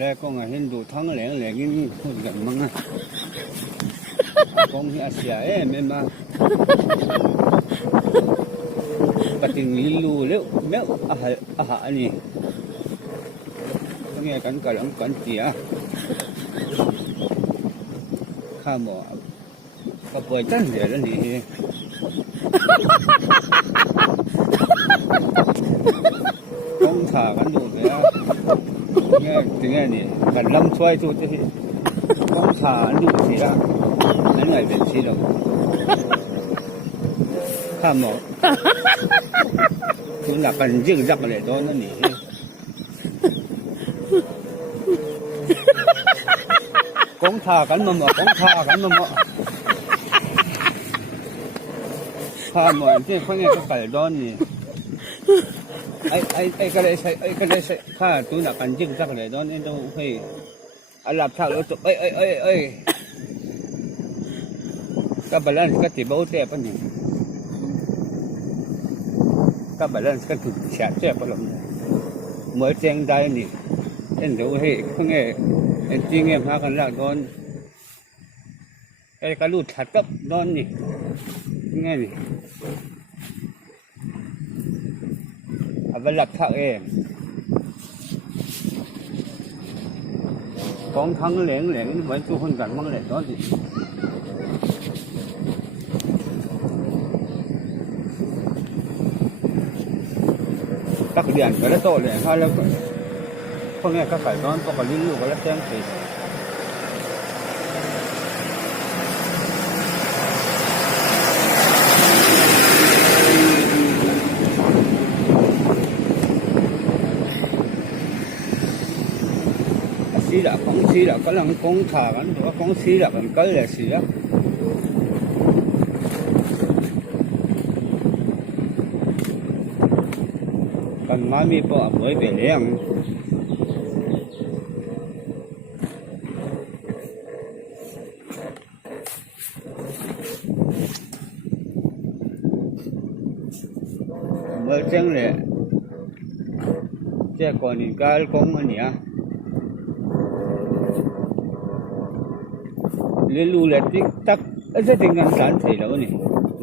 แล้วก็เห็นดูทั้งแหลงนี่พูดกันมั้งอ่ะกองที่อาเซียไม่มาปฏิลิลูแล้วแม้อาหารนี่ต้องแยกกันกันเสียข้าหมอก็ปล่อยตั้งเดี๋ยวนี่ต้องถ่ากันดูเลยถึงไงนี่กันลำช่วยทุกที่ต้องถ่าดูสิละนั่นไงเป็นสิละข้าหมอคุณหลักกันยิ่งจักเลยตอนนั้นนี่กองถ่ากันมาหมดกองถ่ากันมาหมดข้าหมอที่เขาเนี่ยก็ไก่ดอนนี่ไอ้ก็เลยใช้ข้าตัวหนักกันยิ่งจักเลยตอนนี้ต้องให้อาลับชักแล้วจบก็บาลานซ์ก็ติดเบาเจ็บปะนี่ก็บาลานซ์ก็ถูกเสียเจ็บปะหรอเมื่อเจงได้นี่เอ็นเดี๋ยวให้เขาเนี่ยเอ็นจริงเนี่ยพากันลากดอนไอ้ก็รูดถัดกับดอนนี่ไงนี่อาลับชักเองของทั้งแหลงนี่เหมือนทุกคนกันมั่งเลยตอนนี้ตักเดือนก็แล้วโตเลยถ้าแล้วพวกนี้ก็ไก่นอนพวกก็ลิ้นลูกก็แล้วแจ้งสิสีละของสีละก็ลังกงขากันหรือว่าของสีละกันก็เลยสีละกันมามีปอเหมยไปเลี้ยงเมื่อจังเลยเจ้าก่อนนี่การกงอันเนี้ยเลี้ยงลูเล็กติ๊กตักจะถึงกันสันทีแล้วนี่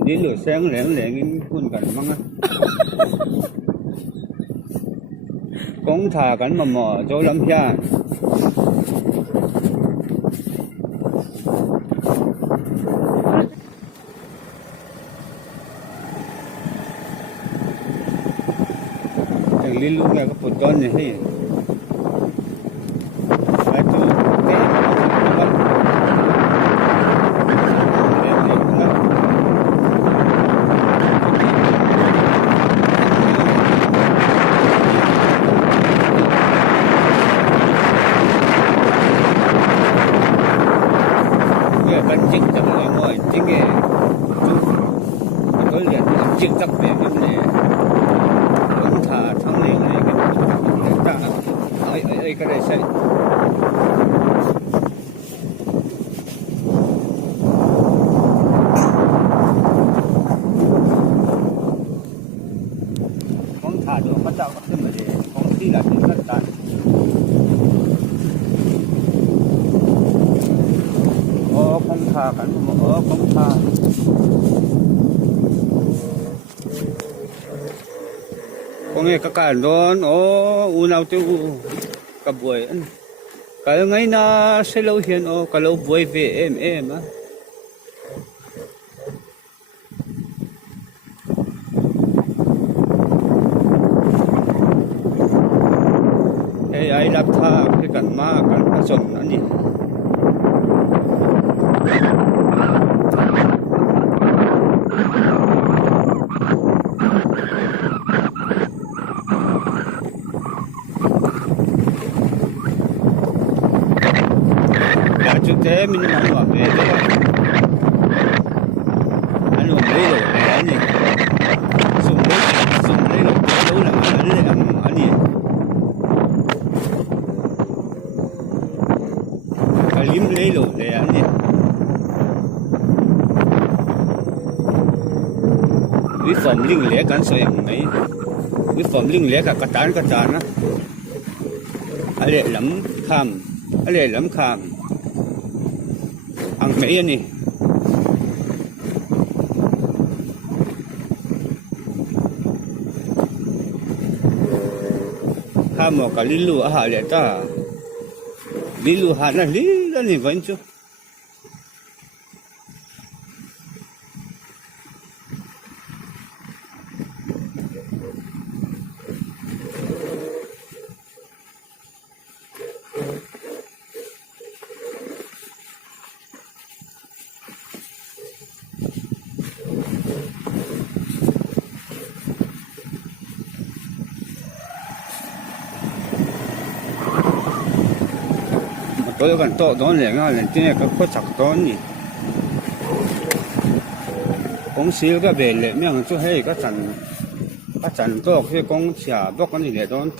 เลี้ยงลูแสงแหลงนี่พูดกันมั้งอ่ะกงถ่ากันมาหม้อโจลำยาอย่างลิ้นลูกเนี่ยก็ปวดต้นอย่างนี้กันจิกจับเลยง่อยจิกเงี้ยตัวเลี้ยงจิกจับแบบนี้เลยต้องถ่าทั้งเลี้ยงเลยกันจ้าไอ้ก็ได้ใช่ของถ่าดูพระเจ้าก็ขึ้นมาเลยของที่หลังนี่ก็ตายของทากันของทาของนี้ก็การโดนอุณเอาเจ้ากระบวยก็ยังไงนะเสลาเห็นก็เราบวยเวเอ็มอ่ะไอ้รับท่าคือกันมากกันผสมนั่นนี่จุดเด่นมันมันว่าเบลอันนู้นเบลอันนี้สุ่มเบลรู้แล้วมันเลยอันนี้ก็ลิ้มเบลเลยอันนี้วิฟอร์มลิงเลี้ยกันสวยไหมวิฟอร์มลิงเลี้ยกับกระจานนะอะไรหลำท อะไรลำคำอังไม่ยันนี่ข้าหมอกกับลิลูอาหารเลยจ้าลิลูหานะลิลนี่วันจูตัวกันโตโดนเหลืองอ่ะเหลืองที่นี่ก็โคตรจักโดนนี่公司個賣力咩樣做起嗰陣多佢講茶不過你嚟當家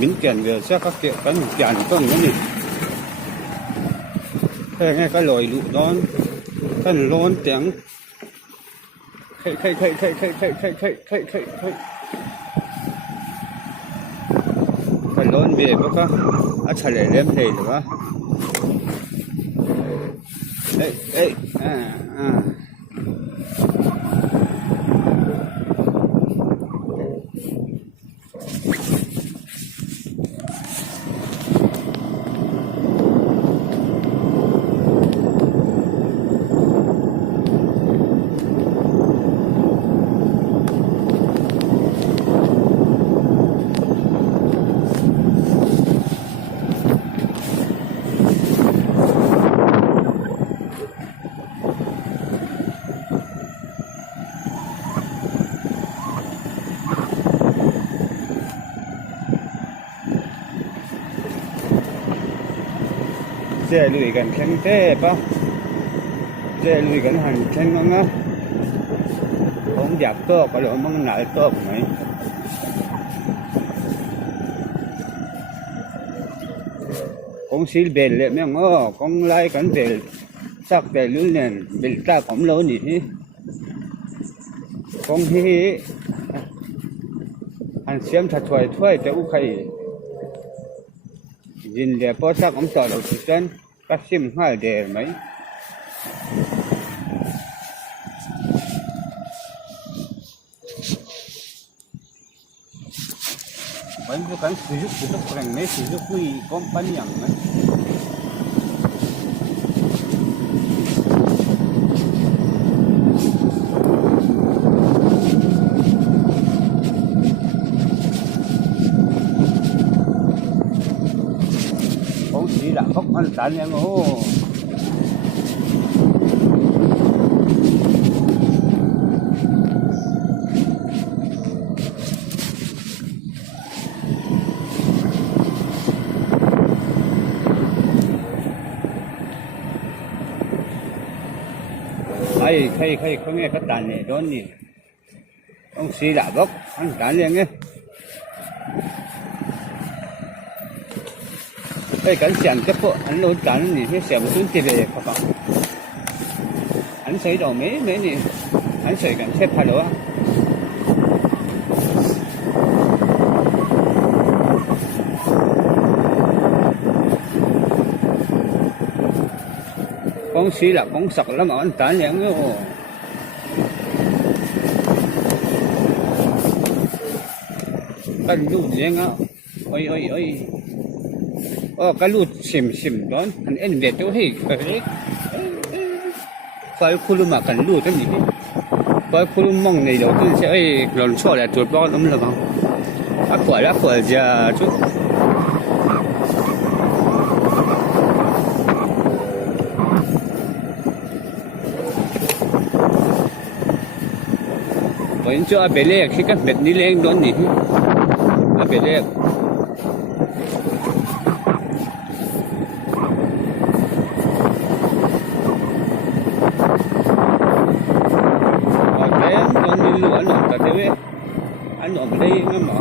緬甸嘅即係嗰啲緊人當嗰啲誒個來路當跟攞頂個攞咩不過一齊嚟兩皮係嘛เจลุยกันแข่งเต้ปะเจลุยกันหันแข่งมั้งนะผมอยากโต๊ะก็เลยมั่งหนาโต๊ะไหมกงซีเบลเลยมั้งอ๋อกงไล่กันเบลสักเบลลุ้นเนี่ยเบลตาผมเราหนิกงที่อันเสียมถัดถ้วยจะอุ้งใครยินเดียพอสักผมต่อเราสุดนั้นก็ซิมให้เดียไหมวันนี้กันสุดแรงไหมสุดคุยคอมพานีอย่างไหมlà khóc anh tận em ô hay không nghe cái tàn này đó nhỉ ông xí đã bốc anh tận em nghe cái cảnh xem cái bộ anh lôi cảnh thì cái xem xuống tiền về các bạn anh xây đồ mấy này anh xây cảnh xếp hai đó con xí là con sặc lắm mà anh tán nhãn nữa cái lụt nhãn á ôi cái lụt xìm đó anh em về chỗ thì phải khu mà cần lụt cái gì phải khu mong này đầu tiên sẽ lần sau là chuột bao lắm là không đã khỏi giờ chút vẫn chưa về lệ khi các biệt đi lên đón nhỉ về lệ anh ở đây nó mở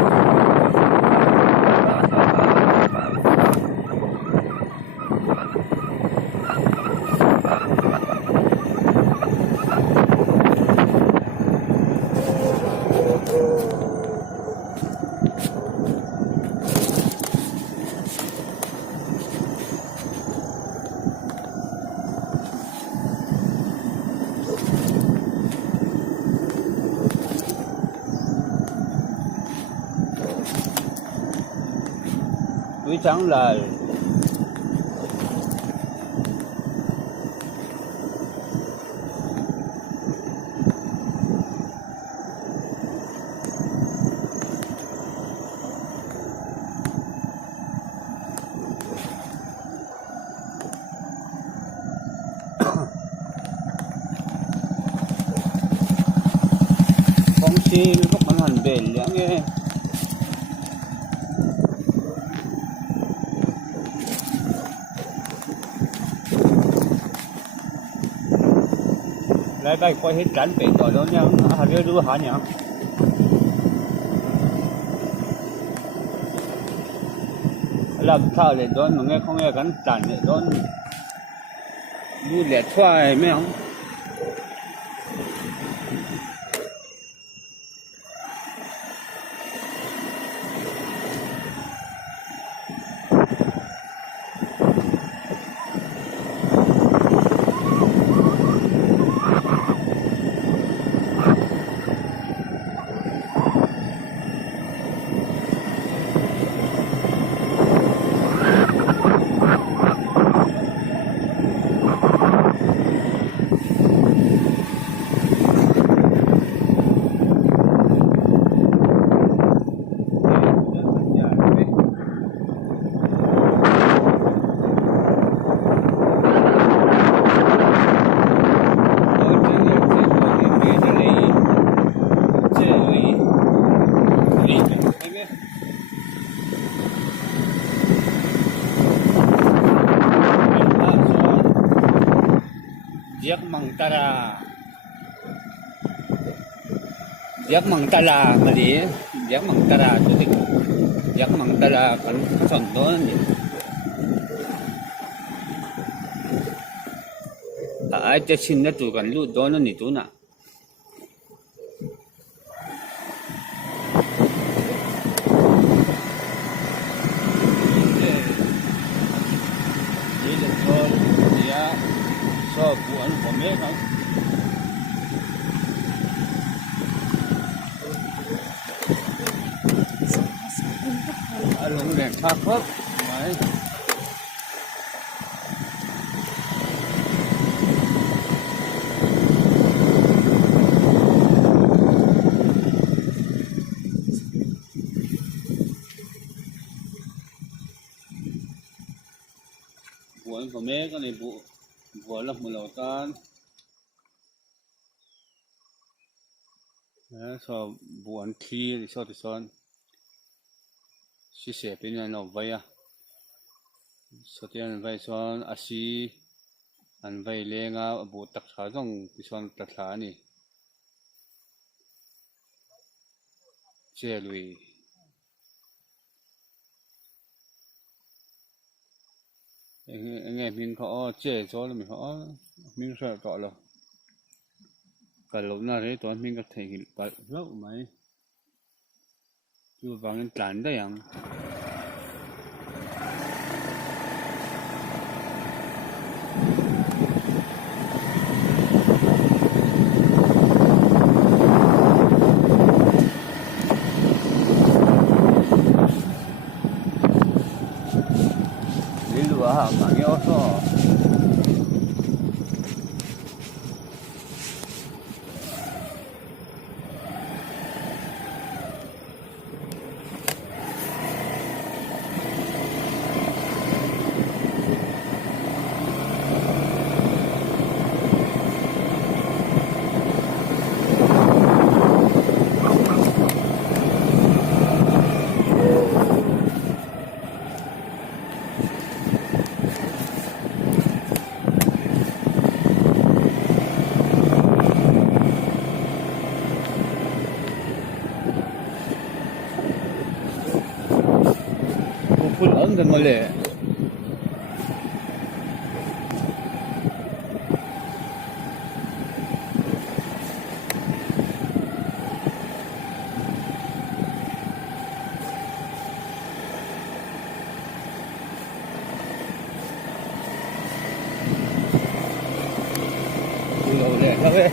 长来。si lúcมันหันเบลอย่างเงี้ยlại đây coi hết cảnh bị rồi đó nha, hả đưa đưa hả nhỉ? Làm sao để đón mà nghe không nghe cảnh cảnh để đón du lẻ xoay mấy không? Diak Mangtala mali, Diak Mangtala tu tu, Diak Mangtala kan contoh ni. Aja Cina tu kan lu dono ni tu nak. Dia tol dia so buat komen kan. Lũng đèn pha phớt đấy. Buồn của mấy cái này buồn là một lẩu tan. Đấy, sau buồn khi thì sau thì son. Si sẽ bên này nó vay à, sau tiên anh vay son asi anh vay lên à bộ đặc sản trong cái son đặc sản này chơi lui anh em mình họ chơi cho là mình họ mình sợ gọi là cả lúc nào đấy tụi mình có thể hiện cả rất mấy chưa bằng tàn đấy anh đi lùa hả mà nghe sao full on dan mali. Ulo ulit, okay.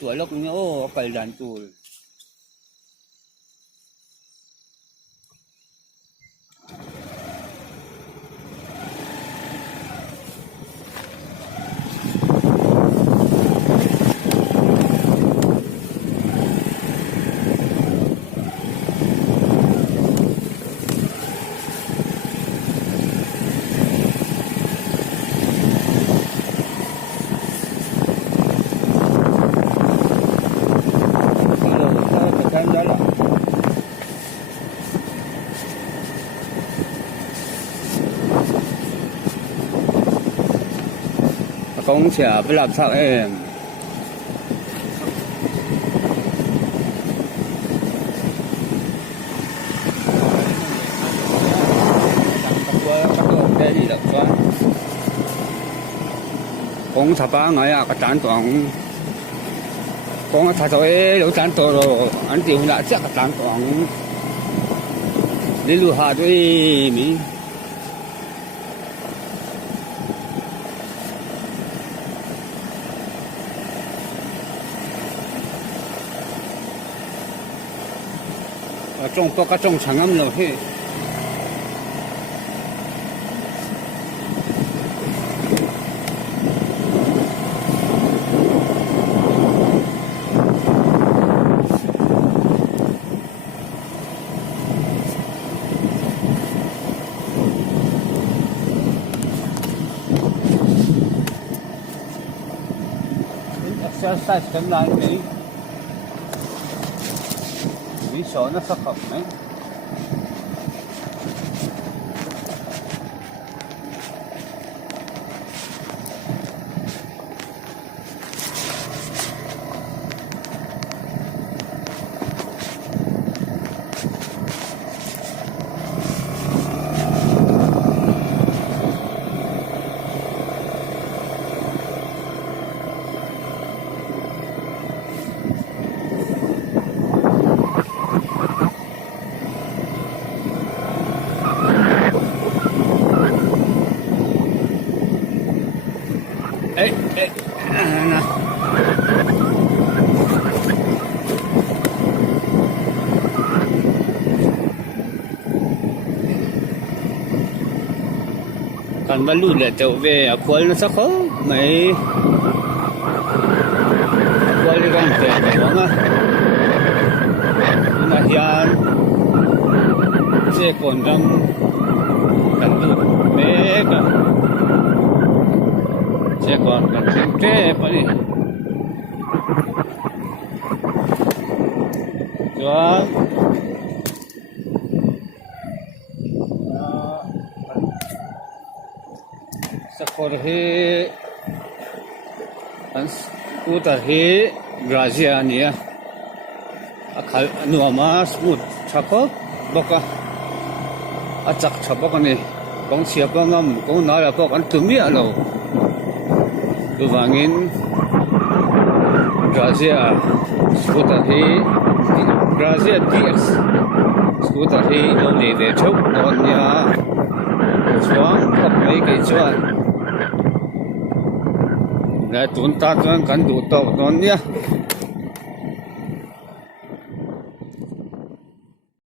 ตัวลกนี่โอ้ไปดันตูcông sẽ phải làm sao em đây đi được quá công thập ba ngày à cái tán toàn công thà thôi lỗ tán to rồi anh tiêu đã chắc cái tán toàn đi lưu hà thôi mi种多个种长咁落去，exercise咁難你。你手那是好没？นะกันบรรลุแล้วจะเวอควอลนะสักเขาไม่ควอลกันแต่ว่านะนะยานเจ้าคนดังกันดูเมกันCekor kan cekte apa ni? Jual. Cekor he, utar he Grazia ni ya. Akal nuama smooth cakap, baka acak cakap ni. Kong siapa ngam, kong nara kong antumi alo. Bangin Grazia skuter hi Grazia DS skuter hi đâu để chụp còn nhà xuống tập mấy cái chuyện để chúng ta cần đủ tàu đó nhé